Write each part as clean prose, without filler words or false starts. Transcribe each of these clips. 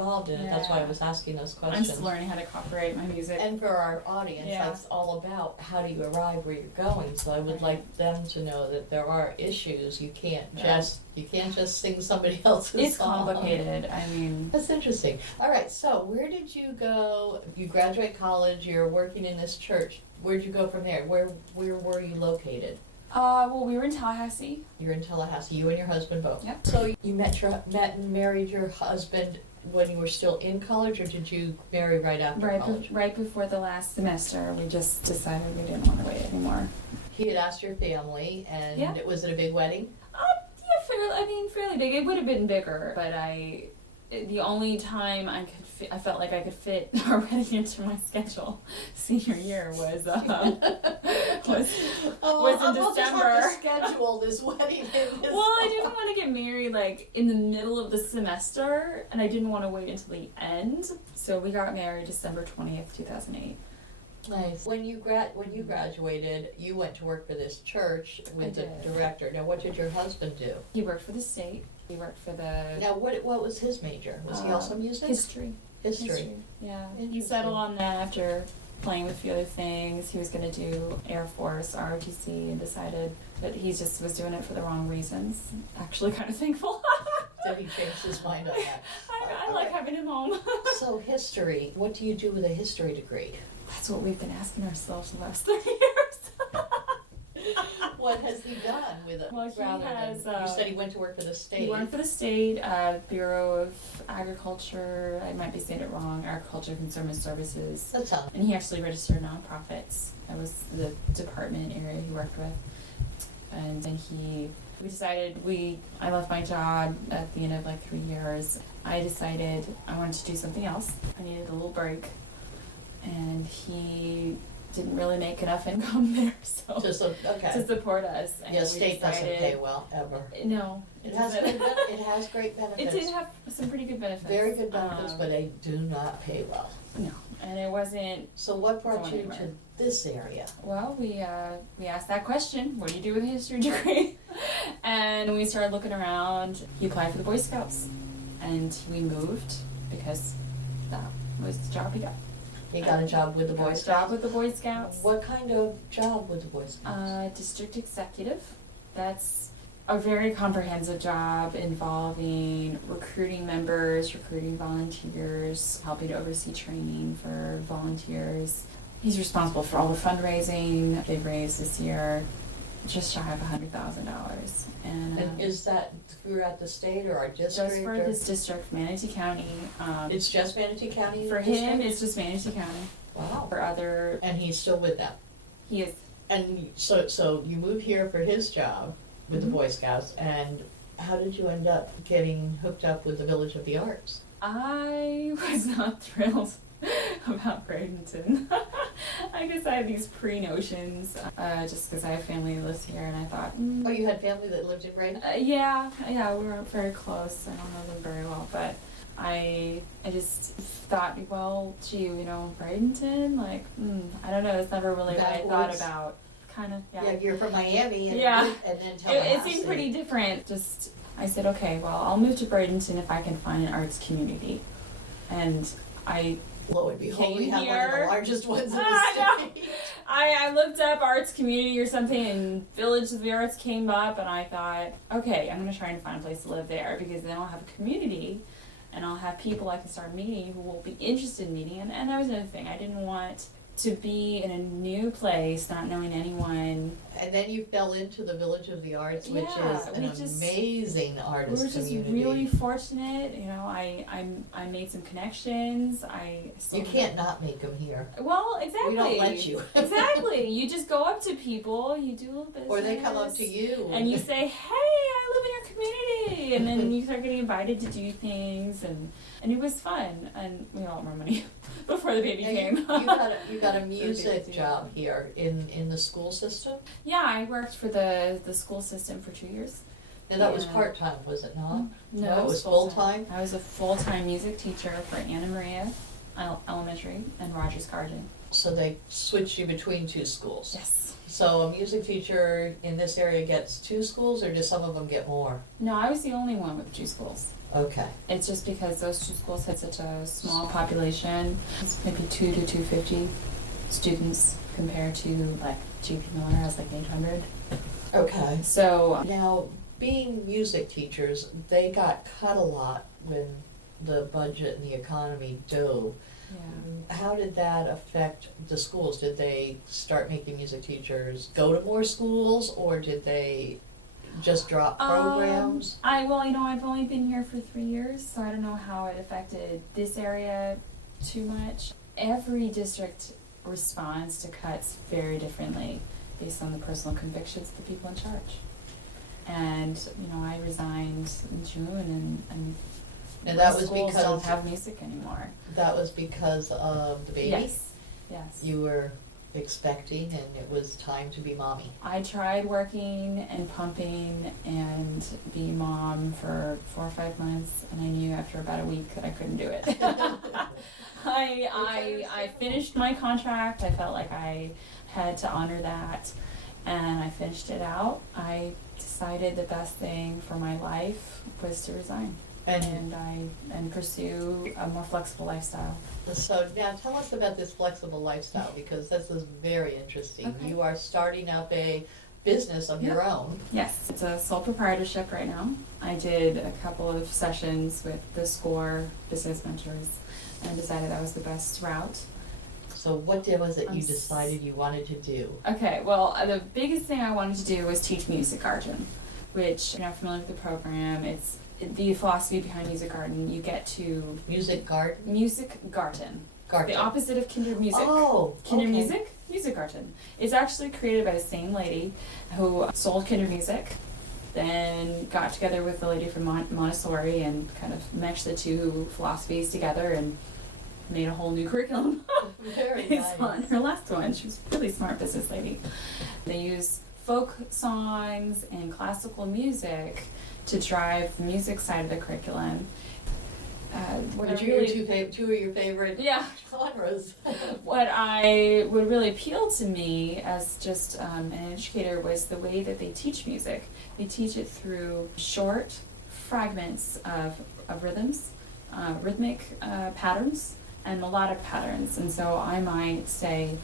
involved in it. That's why I was asking those I'm questions. just learning how to copyright my music. And for our audience, Yeah. that's all about how do you arrive where you're going. So I would like them to know that there are issues. You can't just sing somebody else's It's song. complicated. I mean, That's interesting. All right, so where did you go? You graduate college, you're working in this church. Where'd you go from there? Where were you located? well, we were in Tallahassee. You're in Tallahassee, you and your husband both. Yep. So you met and married your husband when you were still in college, or did you marry right after college? Right before the last semester, we just decided we didn't want to wait anymore. He had asked your family, and Yeah. Was it a big wedding? Yeah, fairly big. It would have been bigger, but the only time I felt like I could fit our wedding into my schedule senior year was in I'll December. just have to schedule this wedding in this Well, I didn't want to get married like in the middle of the semester, and I didn't want to wait until the end. So we got married December 20th, 2008. Nice. When you graduated, you went to work for this church with the director. Now, what did your husband do? He worked for the state. He worked for the... Now, what was his major? Was he also music? History. History. Yeah. He settled on that after playing with a few other things. He was going to do Air Force, ROTC, and decided that he just was doing it for the wrong reasons. Actually kind of thankful. So he changed his mind on that. I like having him home. So history, what do you do with a history degree? That's what we've been asking ourselves the last 30 years. What has he done with it? Well, he has, you said he went to work for the state. He worked for the state, Bureau of Agriculture, I might be saying it wrong, Agriculture Consumer Services. That's all. And he actually registered nonprofits. That was the department area he worked with. And then we decided I left my job at the end of like 3 years. I decided I wanted to do something else. I needed a little break. And he didn't really make enough income there, so to support us. And yeah, state doesn't pay well ever. No, it has great benefits. It did have some pretty good benefits. Very good benefits, but they do not pay well. No, and it wasn't. So what brought you to this area? Well, we asked that question. What do you do with a history degree? And we started looking around. He applied for the Boy Scouts, and we moved because that was the job he got. He got a job with the Boy Scouts? Job with the Boy Scouts. What kind of job with the Boy Scouts? District executive. That's a very comprehensive job involving recruiting members, recruiting volunteers, helping to oversee training for volunteers. He's responsible for all the fundraising. They've raised this year just shy of $100,000. And is that throughout the state or our district? Just for his district, Manatee County. It's just Manatee County? For him, it's just Manatee County. Wow. For other... And he's still with them? He is. And so you moved here for his job with the Boy Scouts, and how did you end up getting hooked up with the Village of the Arts? I was not thrilled about Bradenton. I guess I had these pre-notions, just because I have family that lives here, and I thought... Oh, you had family that lived in Bradenton? Yeah, we weren't very close. I don't know them very well, but I just thought, well, gee, Bradenton, like, I don't know, it's never really what I thought about. Kind of, yeah. Yeah, you're from Miami, and then It Tallahassee. seemed pretty different. I said, okay, well, I'll move to Bradenton if I can find an arts community. And lo and behold, we have one of the largest ones in the city. I looked up arts community or something, and Village of the Arts came up, and I thought, okay, I'm going to try and find a place to live there, because then I'll have a community, and I'll have people I can start meeting who will be interested in meeting. And that was another thing. I didn't want to be in a new place, not knowing anyone. And then you fell into the Village of the Arts, which is an amazing artist community. We were just really fortunate. I made some connections. You can't not make them here. Well, exactly. We don't let you. Exactly. You just go up to people, you do a little business. Or they come up to you. And you say, hey, I live in your community. And then you start getting invited to do things. And it was fun. And we got more money before the baby came. You got a music job here in the school system? Yeah, I worked for the school system for 2 years. Now that was part-time, was it not? No, it was full-time? I was a full-time music teacher for Anna Maria Elementary and Rogers Garden. So they switched you between two schools? Yes. So a music teacher in this area gets two schools, or do some of them get more? No, I was the only one with 2 schools. Okay. It's just because those two schools had such a small population. It's maybe 2 to 250 students compared to like GP Miller has like 800. Okay. So Now, being music teachers, they got cut a lot when the budget and the economy dove. yeah. How did that affect the schools? Did they start making music teachers go to more schools, or did they just drop programs? I've only been here for 3 years, so I don't know how it affected this area too much. Every district responds to cuts very differently based on the personal convictions of the people in charge. And, I resigned in June and that was schools because don't have music anymore. that was because of the baby? Yes. You were expecting and it was time to be mommy. I tried working and pumping and being mom for 4 or 5 months, and I knew after about a week that I couldn't do it. I finished my contract. I felt like I had to honor that, and I finished it out. I decided the best thing for my life was to resign and pursue a more flexible lifestyle. So now tell us about this flexible lifestyle, because this is very interesting. Okay. You are starting up a business of your own. Yes, it's a sole proprietorship right now. I did a couple of sessions with the SCORE business mentors and decided that was the best route. So what was it you decided you wanted to do? Okay, well, the biggest thing I wanted to do was teach music garden, which, if you're not familiar with the program, it's the philosophy behind music garden. You get to Music garden? music garden. Garden. The opposite of kinder music. Oh, Kinder okay. music garden. It's actually created by the same lady who sold kinder music, then got together with the lady from Montessori and kind of meshed the two philosophies together and made a whole new curriculum Very based nice. on her last one. She was a really smart business lady. They use folk songs and classical music to drive the music side of the curriculum. Which are your two of your favorite Yeah. genres? What would really appeal to me as just an educator was the way that they teach music. They teach it through short fragments of rhythms, rhythmic patterns, and melodic patterns. And so I might say,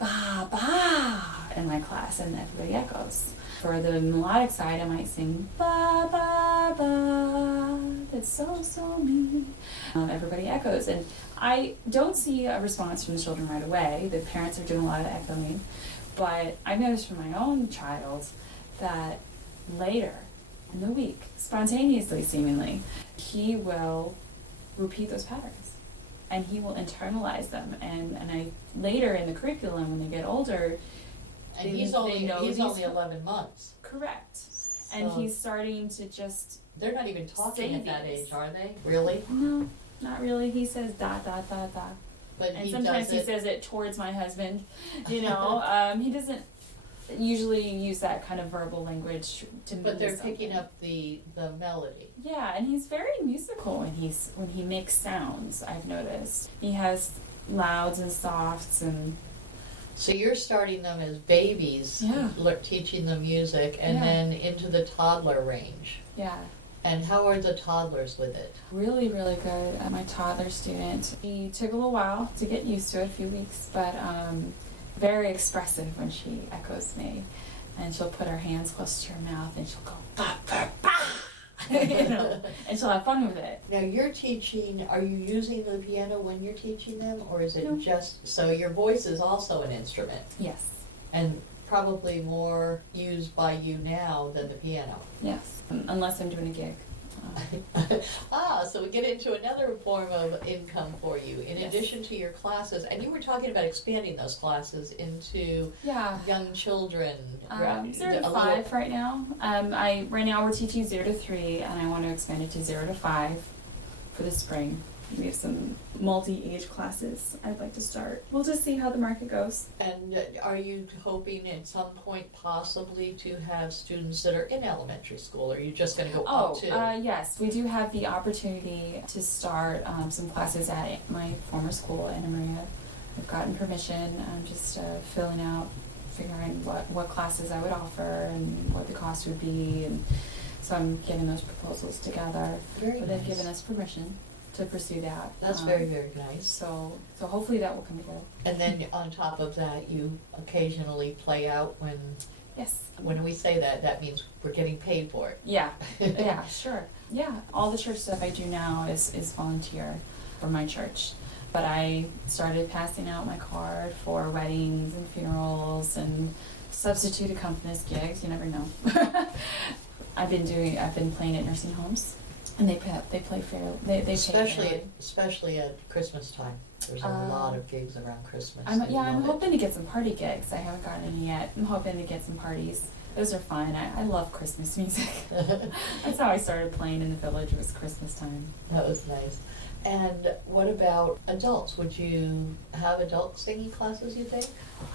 ba, ba, in my class, and everybody echoes. For the melodic side, I might sing, ba, ba, ba, that's so, so me. Everybody echoes. And I don't see a response from the children right away. The parents are doing a lot of echoing. But I've noticed from my own child that later in the week, spontaneously seemingly, he will repeat those patterns. And he will internalize them. And later in the curriculum, when they get older, And he's only 11 months. Correct. So And he's starting to just... they're not even talking at that these. age, are they? Really? No, not really. He says da, da, da, da. But And he sometimes does he it. says it towards my husband, He doesn't usually use that kind of verbal language to mean But they're something. picking up the melody. Yeah, and he's very musical when he makes sounds, I've noticed. He has louds and softs and... So you're starting them as babies, Yeah. teaching them music, and Yeah. then into the toddler range. Yeah. And how are the toddlers with it? Really, really good. My toddler student, he took a little while to get used to it, a few weeks, but very expressive when she echoes me. And she'll put her hands close to her mouth and she'll go, ba, ba, ba. And she'll have fun with it. Now you're teaching, are you using the piano when you're teaching them, or is it No. just, so your voice is also an instrument, Yes. and probably more used by you now than the piano. Yes. Unless I'm doing a gig. So we get into another form of income for you, in Yes. addition to your classes, and you were talking about expanding those classes into Yeah. young children. 0 to a 5 right now. Right now we're teaching 0 to 3, and I want to expand it to 0 to 5 for the spring. We have some multi-age classes I'd like to start. We'll just see how the market goes. And are you hoping at some point possibly to have students that are in elementary school, or are you just going to go up to? Yes, we do have the opportunity to start some classes at my former school, Anna Maria. I've gotten permission. I'm just figuring what classes I would offer and what the cost would be, and So I'm getting those proposals together. Very But nice. they've given us permission to pursue that. That's very, very nice. So hopefully that will come together. And then on top of that, you occasionally play out Yes. when we say that, that means we're getting paid for it. Yeah. Yeah, sure. Yeah. All the church stuff I do now is volunteer for my church. But I started passing out my card for weddings and funerals and substitute accompanist gigs. You never know. I've been playing at nursing homes, and they play fairly. They pay fairly. Especially at Christmas time. There's a lot of gigs around Christmas. I'm I love it. hoping to get some party gigs. I haven't gotten any yet. I'm hoping to get some parties. Those are fun. I love Christmas music. That's how I started playing in the village. Was Christmas time. That was nice. And what about adults? Would you have adult singing classes, you think?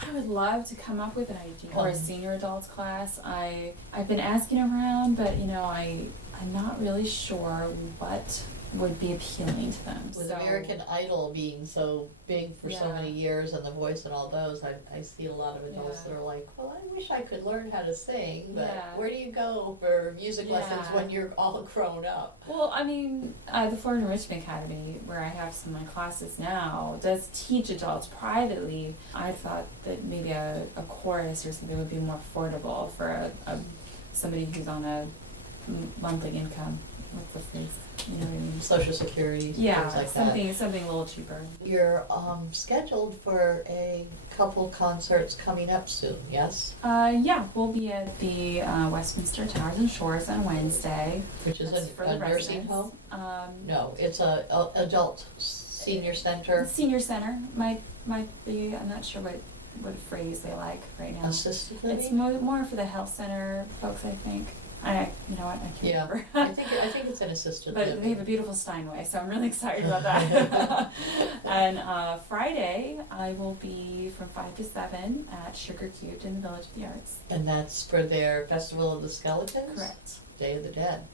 I would love to come up with an idea or a senior adults class. I've been asking around, but I'm not really sure what would be appealing to them. With American Idol being so big for so many years and The Voice and all those, I see a lot of adults that are like, well, I wish I could learn how to sing, but where do you go for music lessons when you're all grown up? Well, I mean, the Florida Enrichment Academy, where I have some of my classes now, does teach adults privately. I thought that maybe a chorus or something would be more affordable for somebody who's on a monthly income. What's the phrase? You know what I mean? Social Security, things like something a little cheaper. You're scheduled for a couple concerts coming up soon, yes? Yeah, we'll be at the Westminster Towers and Shores on Wednesday. Which is a nursing home? No, it's a adult senior center. Senior center might be. I'm not sure what phrase they like right now. Assisted living? It's more for the health center folks, I think. You know what? I can't remember. I think it's an assisted living. But they have a beautiful Steinway, so I'm really excited about that. And Friday, I will be from 5 to 7 at Sugar Cubed in the Village of the Arts. And that's for their Festival of the Skeletons? Correct. Day of the Dead.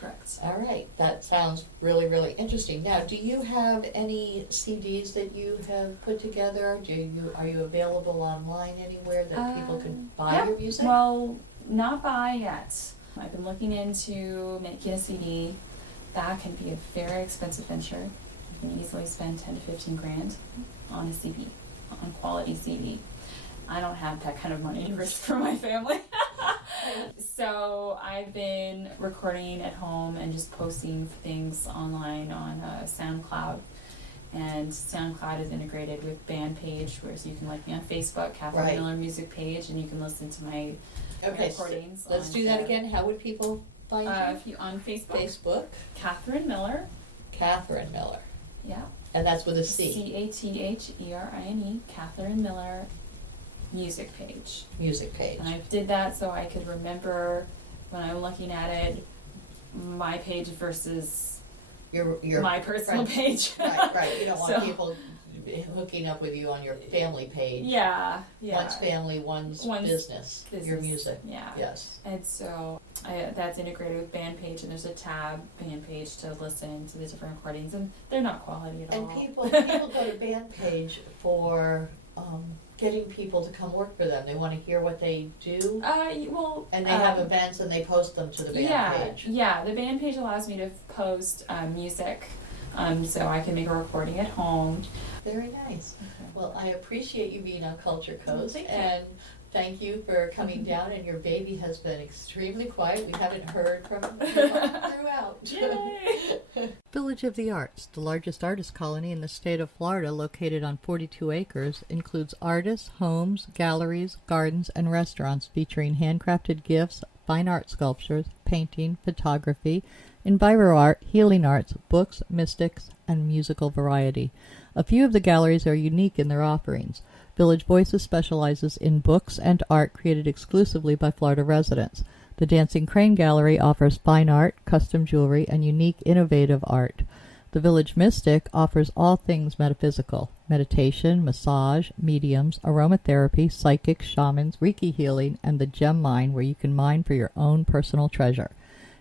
Correct. All right, that sounds really, really interesting. Now, do you have any CDs that you have put together? Are you available online anywhere that people can buy your music? Well, not buy yet. I've been looking into making a CD. That can be a very expensive venture. You can easily spend 10 to 15 grand on a CD, on quality CD. I don't have that kind of money to risk for my family. So I've been recording at home and just posting things online on SoundCloud. And SoundCloud is integrated with Bandpage, where so you can like me on Facebook, Catherine Miller Music Page, and you can listen to my recordings. Let's do that again. How would people find you? If you on Facebook. Facebook. Catherine Miller. Catherine Miller. Yeah. And that's with a C. CATHERINE. Catherine Miller Music Page. Music Page. And I did that so I could remember when I'm looking at it, my page versus your my personal page. Right. You don't want people hooking up with you on your family page. Yeah. One's family, one's business. Your music. Yeah. Yes. And so that's integrated with Bandpage, and there's a tab Bandpage to listen to the different recordings, and they're not quality at all. And people go to Bandpage for getting people to come work for them. They want to hear what they do. And they have events and they post them to the Bandpage. Yeah. The Bandpage allows me to post music, so I can make a recording at home. Very nice. Okay. Well, I appreciate you being on Culture Coast, Thank you. and thank you for coming down. And your baby has been extremely quiet. We haven't heard from your mom throughout. Yay! Village of the Arts, the largest artist colony in the state of Florida, located on 42 acres, includes artists, homes, galleries, gardens, and restaurants featuring handcrafted gifts, fine art sculptures, painting, photography, enviro art, healing arts, books, mystics, and musical variety. A few of the galleries are unique in their offerings. Village Voices specializes in books and art created exclusively by Florida residents. The Dancing Crane Gallery offers fine art, custom jewelry, and unique innovative art. The Village Mystic offers all things metaphysical: meditation, massage, mediums, aromatherapy, psychics, shamans, Reiki healing, and the gem mine, where you can mine for your own personal treasure.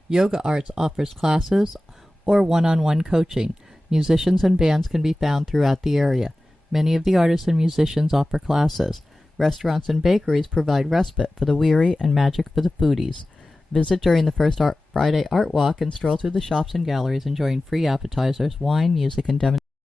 Yoga Arts offers classes or one-on-one coaching. Musicians and bands can be found throughout the area. Many of the artists and musicians offer classes. Restaurants and bakeries provide respite for the weary and magic for the foodies. Visit during the first Friday Art Walk and stroll through the shops and galleries enjoying free appetizers, wine, music, and demonstrations.